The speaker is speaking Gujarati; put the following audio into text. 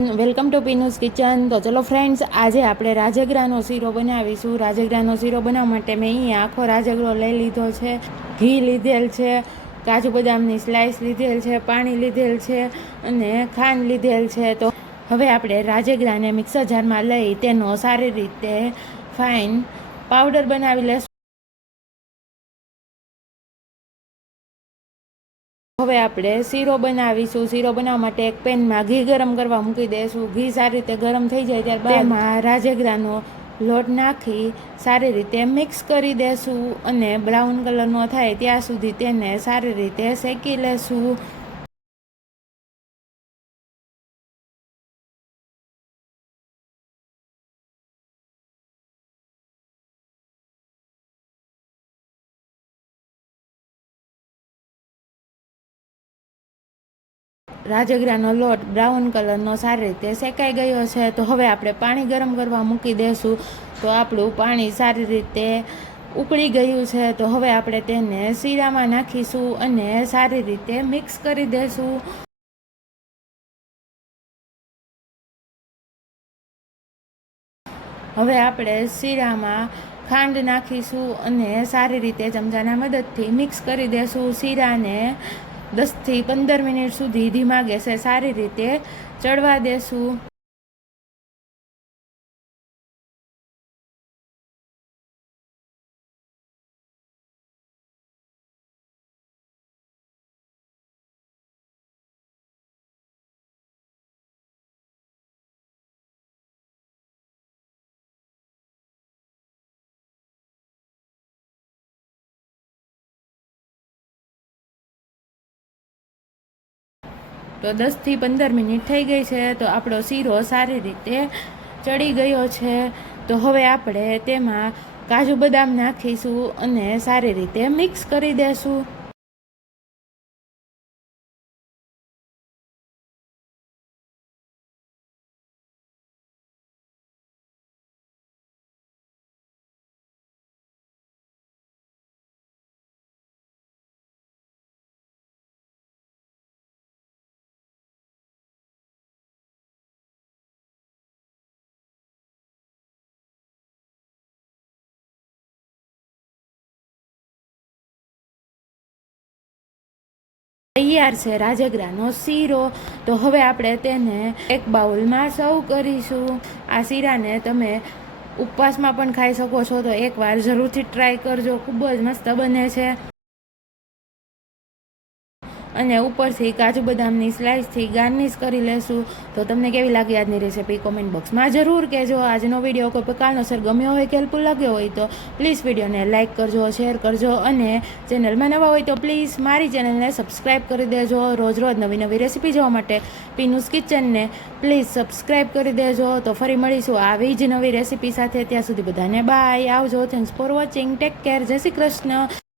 Welcome to પીનુસ kitchen. તો ચલો ફ્રેન્ડ્સ, આજે આપણે રાજગરાનો શીરો બનાવીશું. રાજગરાનો શીરો બનાવવા માટે મેં અહીંયા આખો રાજગરો લઈ લીધો છે. ઘી લીધેલ છે, કાજુ બદામની સ્લાઈસ લીધેલ છે, પાણી લીધેલ છે અને ખાંડ લીધેલ છે. તો હવે આપણે રાજગરાને મિક્સર જારમાં લઈ તેનો સારી રીતે ફાઇન પાવડર બનાવી લેશું. હવે આપણે શીરો બનાવીશું. શીરો બનાવવા માટે એક પેનમાં ઘી ગરમ કરવા મૂકી દઈશું ઘી સારી રીતે ગરમ થઈ જાય ત્યારબાદ તેમાં રાજગરાનો લોટ નાખી સારી રીતે મિક્સ કરી દેશું અને બ્રાઉન કલરનો થાય ત્યાં સુધી તેને સારી રીતે શેકી લેશું. રાજગરાનો લોટ બ્રાઉન કલરનો સારી રીતે શેકાઈ ગયો છે. તો હવે આપણે પાણી ગરમ કરવા મૂકી દઈશું તો આપણું પાણી સારી રીતે ઉકળી ગયું છે. તો હવે આપણે તેને શીરામાં નાખીશું અને સારી રીતે મિક્સ કરી દઈશું હવે આપણે શીરામાં ખાંડ નાખીશું અને સારી રીતે ચમચાના મદદથી મિક્સ કરી દેશું. શીરાને દસથી પંદર મિનિટ સુધી ધીમા ગેસે સારી રીતે ચડવા દેશું. તો દસથી પંદર મિનિટ થઈ ગઈ છે, તો આપણો શીરો સારી રીતે ચડી ગયો છે. તો હવે આપણે તેમાં કાજુ બદામ નાખીશું અને સારી રીતે મિક્સ કરી દેશું. તૈયાર છે રાજગરાનો શીરો. તો હવે આપણે તેને એક બાઉલમાં સર્વ કરીશું. આ શીરાને તમે ઉપવાસમાં પણ ખાઈ શકો છો. તો એકવાર જરૂરથી ટ્રાય કરજો. ખૂબ જ મસ્ત બને છે. અને ઉપરથી કાજુ બદામની સ્લાઇસથી ગાર્નિશ કરી લેશું. તો તમને કેવી લાગી આજની રેસીપી કોમેન્ટ બોક્સમાં જરૂર કહેજો. આજનો વીડિયો કોઈ પ્રકારનોસર ગમ્યો હોય કે હેલ્પફુલ લાગ્યો હોય તો પ્લીઝ વિડીયોને લાઇક કરજો શેર કરજો અને ચેનલમાં નવા હોય તો પ્લીઝ મારી ચેનલને સબસ્ક્રાઈબ કરી દેજો. રોજ રોજ નવી નવી રેસીપી જોવા માટે પીનુસ કિચનને પ્લીઝ સબસ્ક્રાઈબ કરી દેજો. તો ફરી મળીશું આવી જ નવી રેસીપી સાથે. ત્યાં સુધી બધાને બાય આવજો. Thanks for watching take care જય શ્રી કૃષ્ણ.